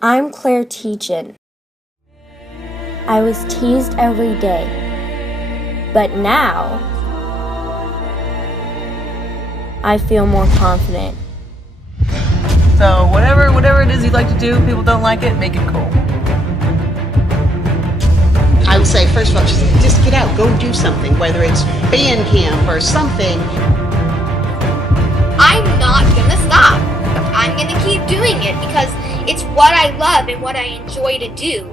I'm Claire Teachin. I was teased every day, but now I feel more confident. So whatever it is you'd like to do, people don't like it, make it cool. I would say, first of all, just get out, go do something, whether it's band camp or something. I'm not gonna stop. I'm gonna keep doing it because it's what I love and what I enjoy to do.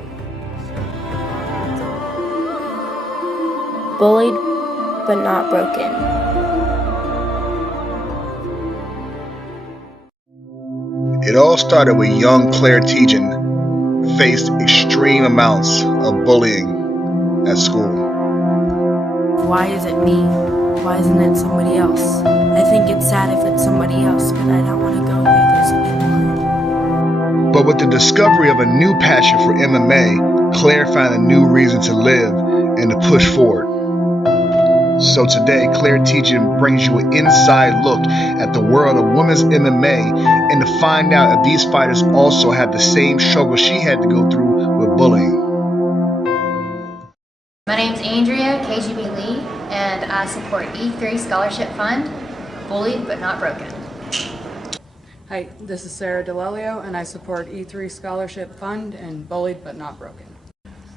Bullied, but not broken. It all started with young Claire Teachin faced extreme amounts of bullying at school. Why is it me? Why isn't it somebody else? I think it's sad if it's somebody else, but I don't want to go through this anymore. But with the discovery of a new passion for MMA, Claire found a new reason to live and to push forward. So today, Claire Teachin brings you an inside look at the world of women's MMA and to find out if these fighters also had the same struggle she had to go through with bullying. My name's Andrea KGB Lee, and I support E3 Scholarship Fund, Bullied but Not Broken. Hi, this is Serena de Randa, and I support E3 Scholarship Fund and Bullied but Not Broken.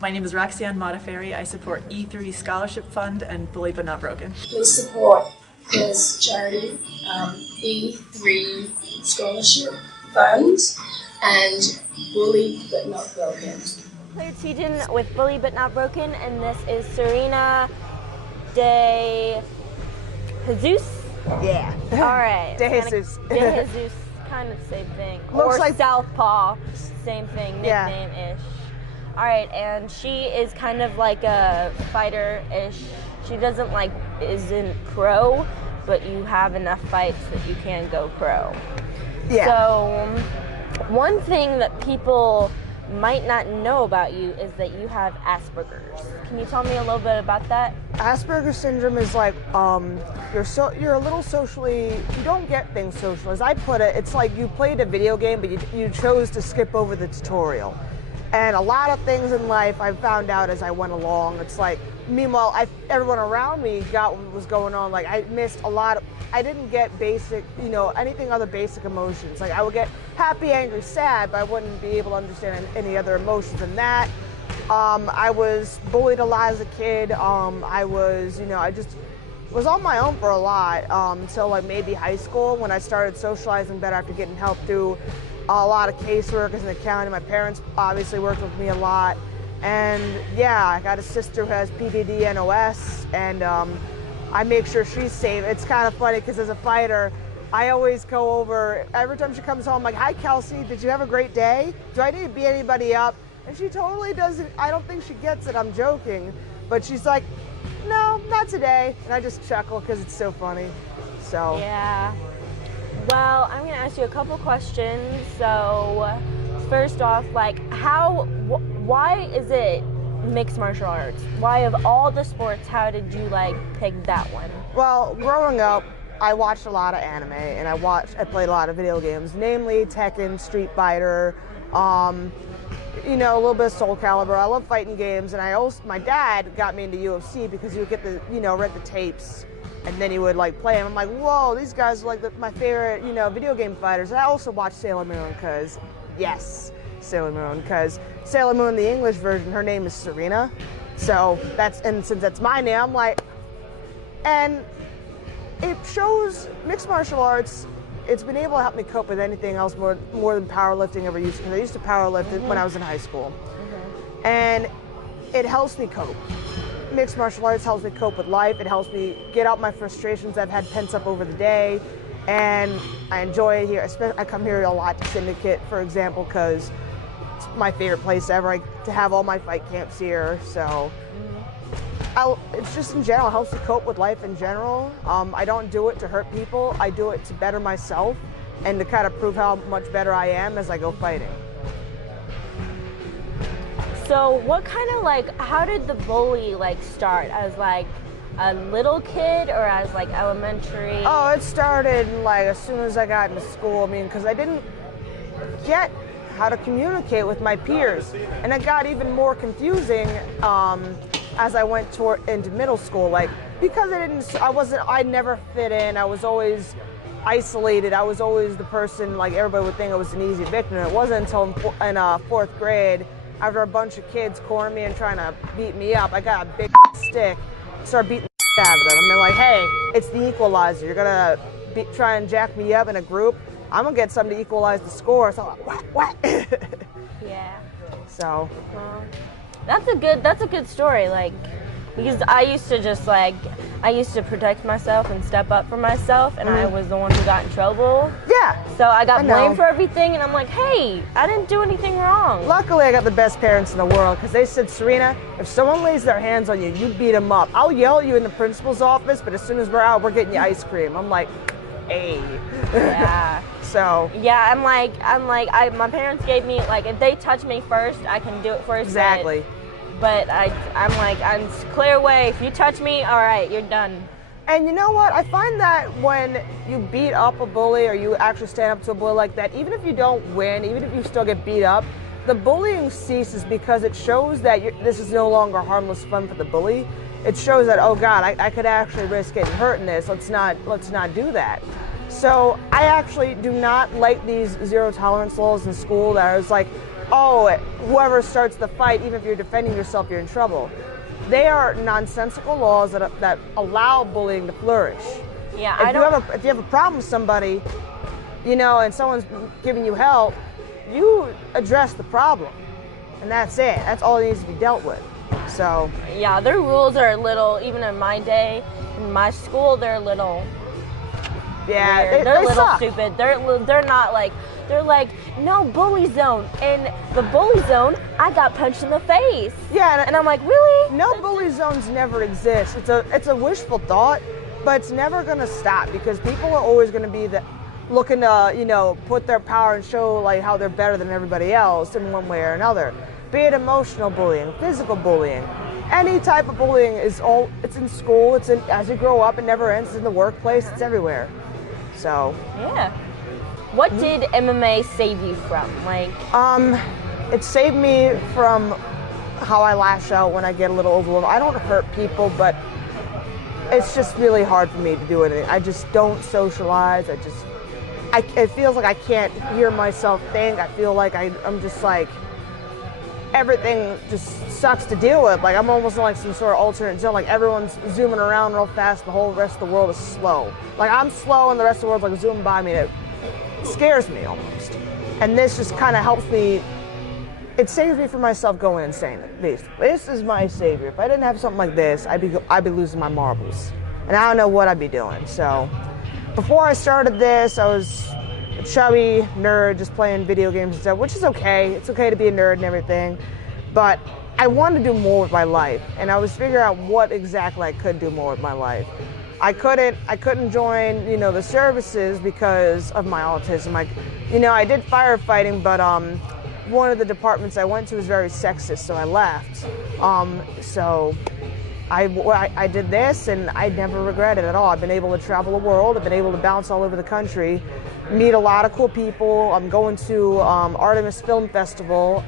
My name is Roxanne Modafferi. I support E3 Scholarship Fund and Bullied but Not Broken. We support this charity, E3 Scholarship Fund and Bullied but Not Broken. Claire Teachin with Bullied but Not Broken, and this is Serena de Jesus. Yeah. All right. De Jesus. De Jesus, kind of same thing. Looks or like Southpaw, same thing, nickname-ish. All right, and she is kind of like a fighter-ish. She isn't pro, but you have enough fights that you can go pro. Yeah. So one thing that people might not know about you is that you have Asperger's. Can you tell me a little bit about that? Asperger Syndrome is like you're a little socially, you don't get things social. As I put it, it's like you played a video game, but you chose to skip over the tutorial. And a lot of things in life I found out as I went along. It's like, meanwhile, everyone around me got what was going on. Like, I missed a lot of, I didn't get basic, anything other basic emotions. Like, I would get happy, angry, sad, but I wouldn't be able to understand any other emotions than that. I was bullied a lot as a kid. I was, I just was on my own for a lot until like maybe high school when I started socializing better after getting help through a lot of casework as an accountant. My parents obviously worked with me a lot. And yeah, I got a sister who has PDD, NOS, and I make sure she's safe. It's kind of funny because as a fighter, I always go over, every time she comes home, I'm like, hi Kelsey, did you have a great day? Do I need to beat anybody up? And she totally doesn't, I don't think she gets it, I'm joking. But she's like, no, not today. And I just chuckle because it's so funny, so. Yeah. Well, I'm going to ask you a couple questions. So, first off, why is it mixed martial arts? Why, of all the sports, how did you pick that one? Well, growing up, I watched a lot of anime, and I played a lot of video games, namely Tekken, Street Fighter, a little bit of Soul Calibur. I love fighting games, and my dad got me into UFC because he would get rent the tapes. And then he would play them. I'm like, whoa, these guys are my favorite, video game fighters. And I also watched Sailor Moon because, yes, Sailor Moon, Sailor Moon, the English version, her name is Serena. So and since that's my name, I'm like, and it shows mixed martial arts. It's been able to help me cope with anything else more than powerlifting ever used to. Because I used to powerlift when I was in high school. And it helps me cope. Mixed martial arts helps me cope with life. It helps me get out my frustrations I've had pent up over the day, and I enjoy it here. I come here a lot to Syndicate, for example, because it's my favorite place ever. To have all my fight camps here, so it's just in general, it helps me cope with life in general. I don't do it to hurt people. I do it to better myself and to kind of prove how much better I am as I go fighting. So what kind of how did the bully start? As a little kid or as elementary? Oh, it started as soon as I got into school. I mean, because I didn't get how to communicate with my peers. And it got even more confusing as I went into middle school, like, because I never fit in. I was always isolated. I was always the person, like, everybody would think I was an easy victim. It wasn't until in 4th grade, after a bunch of kids cornered me and trying to beat me up, I got a big stick, started beating the out of them. I mean, like, hey, it's the equalizer. You're gonna try and jack me up in a group. I'm gonna get something to equalize the score. So I'm like, what? Yeah. So. That's a good story. Like, because I used to protect myself and step up for myself, and I was the one who got in trouble. Yeah. So I got blamed for everything, and I'm like, hey, I didn't do anything wrong. Luckily, I got the best parents in the world, because they said, Serena, if someone lays their hands on you, you beat them up. I'll yell at you in the principal's office, but as soon as we're out, we're getting you ice cream. I'm like, hey. Yeah. So. Yeah, my parents gave me, like, if they touch me first, I can do it first. Exactly. But I'm like, I'm clear away. If you touch me, all right, you're done. And you know what? I find that when you beat up a bully or you actually stand up to a bully like that, even if you don't win, even if you still get beat up, the bullying ceases because it shows that this is no longer harmless fun for the bully. It shows that, oh God, I could actually risk getting hurt in this. Let's not do that. So I actually do not like these zero tolerance laws in school that is like, oh, whoever starts the fight, even if you're defending yourself, you're in trouble. They are nonsensical laws that allow bullying to flourish. Yeah, if you have a problem with somebody, and someone's giving you help, you address the problem, and that's it. That's all that needs to be dealt with. So. Yeah, their rules are a little, even in my day, in my school, they're a little. Yeah, they're a little suck. stupid. They're not like. They're like, no bully zone. In the bully zone, I got punched in the face. Yeah, and I'm like, really? No bully zones never exist. It's a wishful thought, but it's never gonna stop because people are always gonna be looking to put their power and show like how they're better than everybody else in one way or another. Be it emotional bullying, physical bullying, any type of bullying it's in school. As you grow up, it never ends. It's in the workplace. It's everywhere. So. Yeah. What did MMA save you from? Like, it saved me from how I lash out when I get a little overwhelmed. I don't hurt people, but it's just really hard for me to do anything. I just don't socialize. It feels like I can't hear myself think. I feel like I'm just like, everything just sucks to deal with. Like, I'm almost in like some sort of alternate zone. Like, everyone's zooming around real fast. The whole rest of the world is slow. Like, I'm slow and the rest of the world's like zooming by me. It scares me almost. And this just kind of helps me. It saves me from myself going insane. This is my savior. If I didn't have something like this, I'd be losing my marbles. And I don't know what I'd be doing. So before I started this, I was a chubby nerd just playing video games and stuff, which is okay. It's okay to be a nerd and everything. But I wanted to do more with my life. And I was figuring out what exactly I could do more with my life. I couldn't join, the services because of my autism. I did firefighting, but one of the departments I went to was very sexist, so I left. So I did this, and I never regret it at all. I've been able to travel the world. I've been able to bounce all over the country, meet a lot of cool people. I'm going to Artemis Film Festival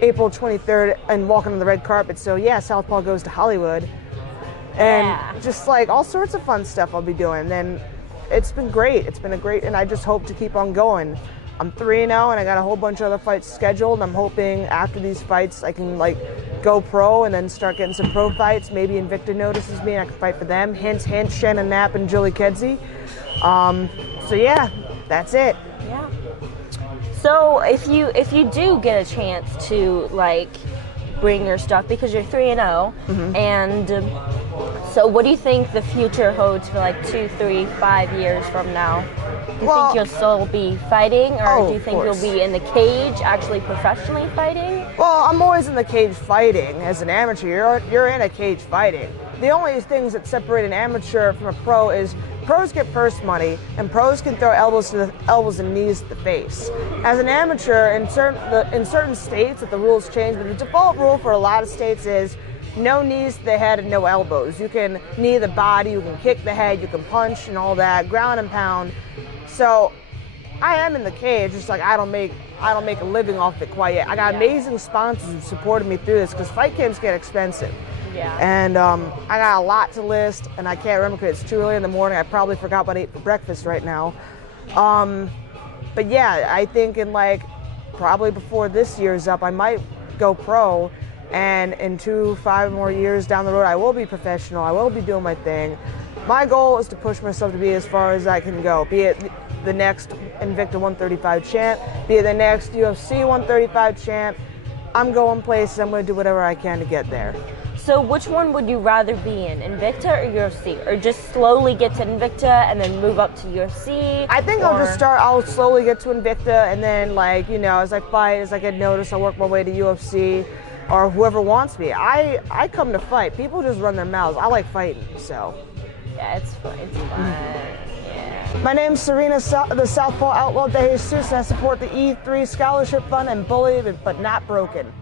April 23rd and walking on the red carpet. So yeah, Southpaw goes to Hollywood. And just like all sorts of fun stuff I'll be doing. And it's been great. And I just hope to keep on going. I'm 3-0 and I got a whole bunch of other fights scheduled. I'm hoping after these fights I can like go pro and then start getting some pro fights. Maybe Invicta notices me and I can fight for them. Hint, hint, Shannon Knapp and Julie Kedzie. So yeah, that's it. Yeah. So if you do get a chance to like bring your stuff, because you're 3-0, and so what do you think the future holds for like 2, 3, 5 years from now? Do you think you'll still be fighting, or do you think you'll be in the cage actually professionally fighting? Well, I'm always in the cage fighting. As an amateur, you're in a cage fighting. The only things that separate an amateur from a pro is pros get purse money, and pros can throw elbows and knees to the face. As an amateur, in certain states that the rules change, but the default rule for a lot of states is no knees to the head and no elbows. You can knee the body, you can kick the head, you can punch and all that, ground and pound. So I am in the cage, just like I don't make a living off it quite yet. I got amazing sponsors who supported me through this because fight camps get expensive. Yeah. And I got a lot to list, and I can't remember because it's too early in the morning. I probably forgot what I ate for breakfast right now. But yeah, I think in like probably before this year's up, I might go pro, and in 5 more years down the road, I will be professional. I will be doing my thing. My goal is to push myself to be as far as I can go, be it the next Invicta 135 champ, be it the next UFC 135 champ. I'm going places. I'm going to do whatever I can to get there. So which one would you rather be in, Invicta or UFC? Or just slowly get to Invicta and then move up to UFC? I think I'll slowly get to Invicta, and then like, you know, as I fight, as I get noticed, I'll work my way to UFC or whoever wants me. I come to fight. People just run their mouths. I like fighting, so. Yeah, it's fun. It's fun. Yeah. My name's Serena, the Southpaw Outlaw de Jesus, and I support the E3 Scholarship Fund and Bullied but Not Broken.